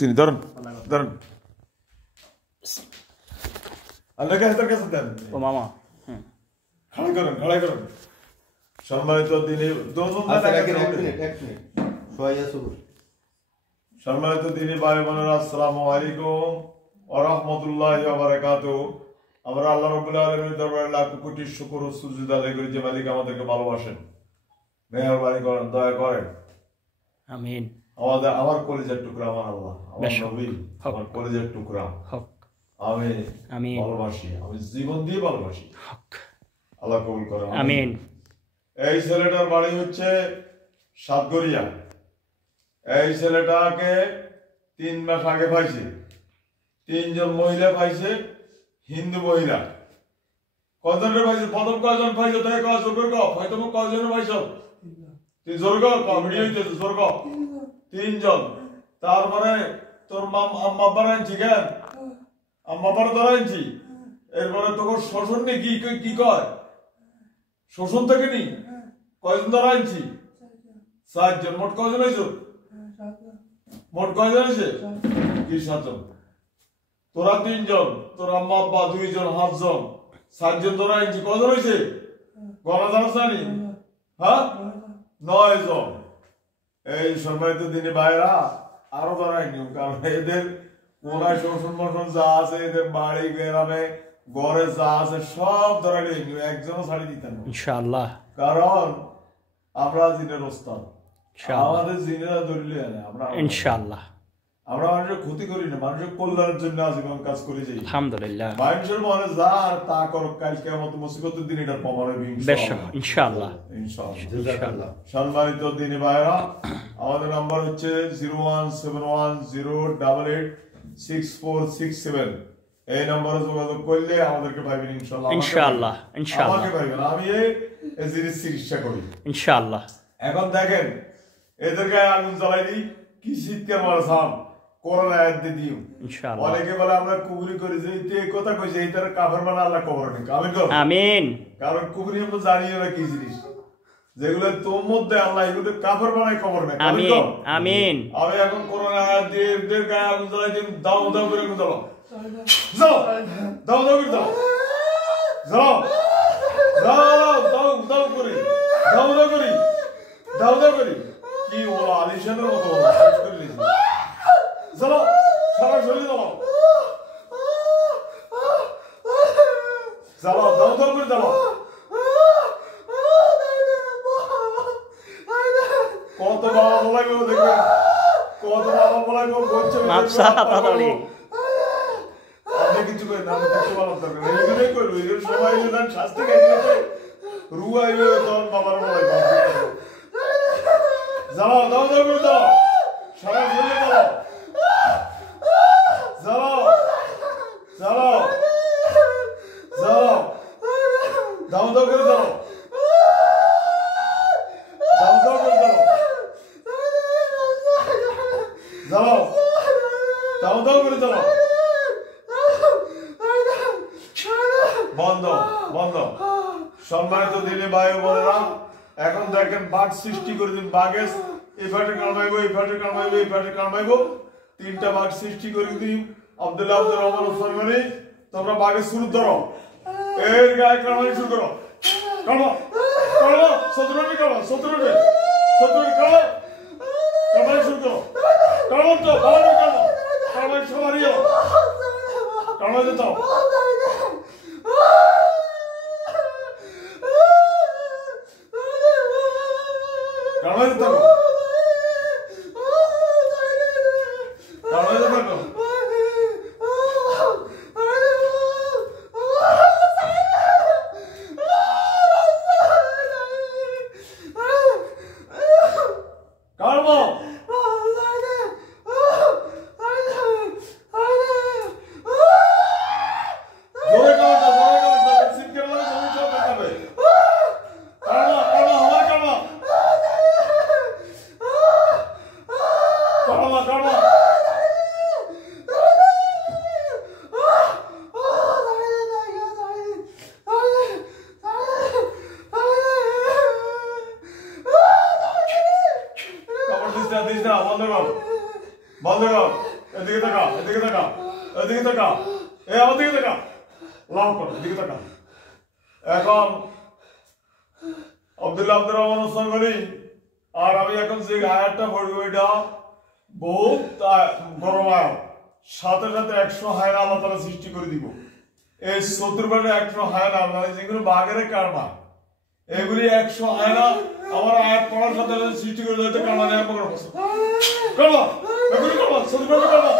sini ধরুন ধরুন আল্লাহকে হাতের কাছে দেন ও মামা খাড়া করুন সম্মানিত দিনী সম্মানিত দিনী ভাই বোনেরা আসসালামু আলাইকুম ওয়া রাহমাতুল্লাহি ওয়া বারাকাতুহু। আমরা আল্লাহ রাব্বুল আলামিনের দরবারে লাখ কোটি শুকর ও সুজুদ আদায় করি যে মালিক আমাদেরকে ভালোবাসেন, মেহেরবানি করেন, দয়া করেন। আমিন। আমার কলিজার টুকরা আমার আল্লাহ, আমার নবী, আমার কলিজার টুকরা, আমি ভালোবাসি, আমি জীবন দিয়ে ভালোবাসি। আল্লাহ কবুল করেন, আমিন। এই ছেলেটার বাড়ি হচ্ছে সাতগড়িয়া। এই ছেলেটাকে 3 মাস আগে পাইছে, 3 জন মহিলা পাইছে, হিন্দু মহিলা। কজনের পাইছে? প্রথম কজন পাইছে? তাই কয় জোর করে কও, হয়তো কজনের পাইছ? তুই জোর কর, ভিডিও হইতেছে, জোর কর। 3 জন। তারপরে তোর আম্মা আব্বার আনছি কেন? আম্মা আব্বার ধরা আনছি। এরপরে তোর শ্বশুর নি কি কয়? শ্বশুর থেকে নি কয়জন ধরা আনছি? 7 জন। মোট কয়জন হয়েছ? মোট কয়জন হয়েছে? কি 7 জন? তোরা 3 জন, তোর আম্মা আব্বা 2 জন, 7 জন, 7 জন ধরা আনছি। কয়জন হয়েছে? গণা জানাস জানি? হ্যাঁ, 9 জন। এই সম্মানিত দিনী ভাইরা আরো ধরাইনি, কারণ এদের ওরা শ্বশুর মশন যা আছে, এদের বাড়ি গ্রামে ঘরে যা আছে সব ধরাইনি, একজনও ছাড়ি দিতেন ইনশাআল্লাহ। কারণ আমরা জিনের ওস্তাদ, আমাদের জিনেরা ধরলে আমরা ইনশাআল্লাহ আমরা মানুষের ক্ষতি করি না, মানুষের কল্যাণের জন্য আজীবন কাজ করে যাই। আলহামদুলিল্লাহ। মানুষের মনে যা আর তা করো, কাল কিয়ামত মুসিবতের দিন এটার প্রমাণ হবে ইনশাআল্লাহ। ইনশাআল্লাহ। সম্মানিত দিনী ভাইরা, আমাদের নাম্বার হচ্ছে 01710886467। এই নম্বরে যোগাযোগ করলে আমাদেরকে পাইবেন ইনশাআল্লাহ। ইনশাআল্লাহ আমাকে পাইবেন, আমি এই জিনিস চিকিৎসা করি ইনশাআল্লাহ। এখন দেখেন এদের গায়ে আগুন জ্বালাই দিই, কি শীতকাল মারাম করোনা আয়াত দিয়ে দিও। অনেকে বলে আমরা কুবরি করি, যে এই কথা কইছে এই তার কাফের বানা আল্লাহ কবর নেই। আমিন। কারণ কুবরি আমরা জানি না কি জিনিস, যেগুলো তোর মধ্যে আল্লাহ এগুলো কাফের বানায় কবর নেই। আমিন। আমি এখন করোনা আয়াত দিয়ে এদের গায়ে আগুন জ্বালাই দিই, দাও দাও করে আগুন জ্বালাও, যাও দাও দাও করে দাও, যাও দাও দাও দাও করে দাও দাও করি দাও দাও করি। কি বলো আলিশানের মতো বলো, চলো সারা শরীরে দাও, চালো দাও দাও করে দাও। কত বাবা বলাইব দেখবে, কত বাবা বলাইব বলছে আমি কিছু করি না, আমি কিছু বলার দরকার নেই, এগুলোই করবো। এগুলো সবাই শাস্তি খাইছে, রুয়াইবে তখন বাবার বলাইব। যাও দাও দাও করে দাও, সারা শরীরে দাও, যাও যাও যাও দাও দাও করে দাও, দাও দাও করে দাও, যাও দাও দাও করে দাও। বন্ধ বন্ধ। সম্মানিত দিনে ভাই বোনেরা, এখন দেখেন বাঘ সৃষ্টি করে দিন, বাঘে এই ফাটে কামাইবো, এই ফাটে কামাইবো, এই ফাটে কামাইবো, 3টা বাঘ সৃষ্টি করে দিন। আব্দুল্লাহ আব্দুর রহমান ওসমান মানে তোমরা বাঘের শুরু ধরো, এর গায়ে কামাই শুরু করো, কামা কামা 17 কামা 17 কামা কামাই শুরু করো, কামা তো ভালো কামা কামাই সবারই কামাই যেত কামাই যেত কামাই যেত এদিকে তাকা, এদিকে তাকা, এদিকে তাকা, আমার দিকে তাকা, লাভ করো, এদিকে তাকা। এখন আব্দুল রহমান ওসমান গনি আর আমি এখন যে আয়াতটা পড়বো এটা বহুত গরম আয়াত, সাথে সাথে 100 হায়না আল্লাহ তাআলা সৃষ্টি করে দিব। এই চতুর্পাশে 100 হায়না, মানে যেগুলো বাঘের কারমা, এগুলি 100 হায়না আমার আয়াত পড়ার সাথে সাথে সৃষ্টি করে দিতে কারমা নেই করবো করবো এগুলি করবো চতুর্পাশে করবো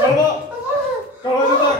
করবো করবো যেটা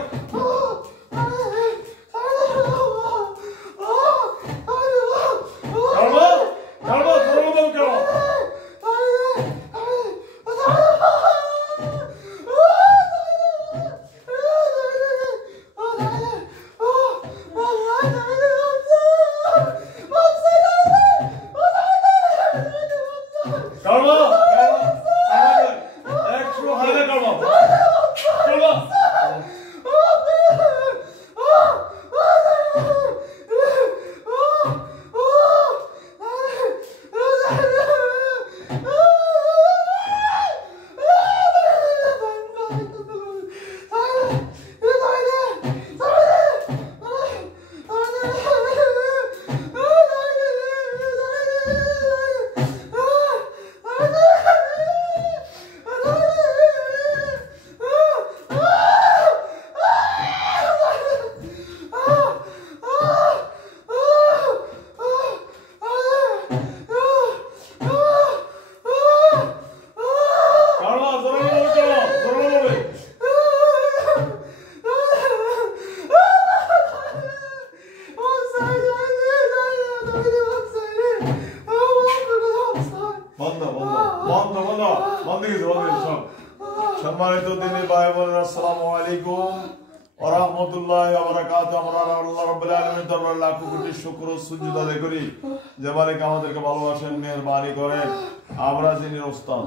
সম্মানিত দিনী ভাই বোনেরা, আসসালামু আলাইকুম ওয়া রাহমাতুল্লাহি ওয়া বারাকাতুহু। আমরা আল্লাহ রাব্বুল আলামিনের দরবারে লাখ কোটি শুকর ও সুজুদ আদায় করি যে মালিক আমাদেরকে ভালোবাসেন, মেহেরবানি করেন। আমরা যিনি ওস্তাদ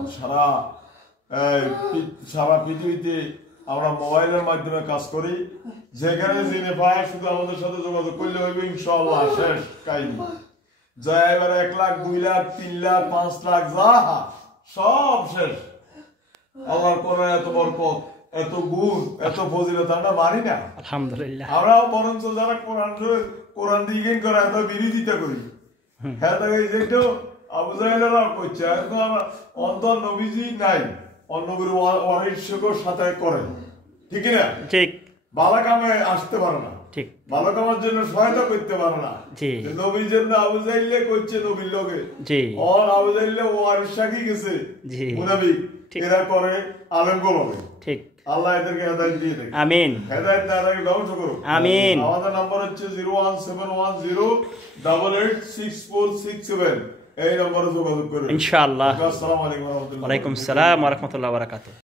সারা পৃথিবীতে আমরা মোবাইলের মাধ্যমে কাজ করি, যেখানে যিনি পায় শুধু আমাদের সাথে যোগাযোগ করলে হইবে, ইনশাআল্লাহ শেষ কাহিনী। যা এবার 1 লাখ 2 লাখ 3 লাখ 5 লাখ যা সব শেষ। আল্লাহর কোরআনে এত বরকত, এত গুণ, এত ফজিলত আমরা মানি না, আলহামদুলিল্লাহ। আমরা বরঞ্চ যারা কোরআন দিকে করে এত বিরোধিতা করি। হ্যাঁ, যেটা আবু জাহেলেরা করছে, অন্তর নবীজি নাই, অন্নবীর ওয়ারিসের সাথে করে, ঠিক না? ঠিক। ভালো কামে আসতে পারে না, ঠিক। ভালো কামের জন্য সহায়তা করতে পারে না। জি। নবীর জন্য আবু জাহেলে করছে নবীর লগে, জি। আর আবু জাহেলে ওয়ারিস সাকি গেছে, জি। মুনাফিক এরা করে আলেম গোলামে। ঠিক। আল্লাহ এদেরকে হেদায়েত দিয়ে দেয়। আমিন। হেদায়েত দাতাকে ধ্বংস করো। আমিন। আমাদের নাম্বার হচ্ছে 01710886467, এই নম্বরে যোগাযোগ করুন ইনশাআল্লাহ। আসসালামু আলাইকুম ওয়া রাহমাতুল্লাহি ওয়া বারাকাতুহু।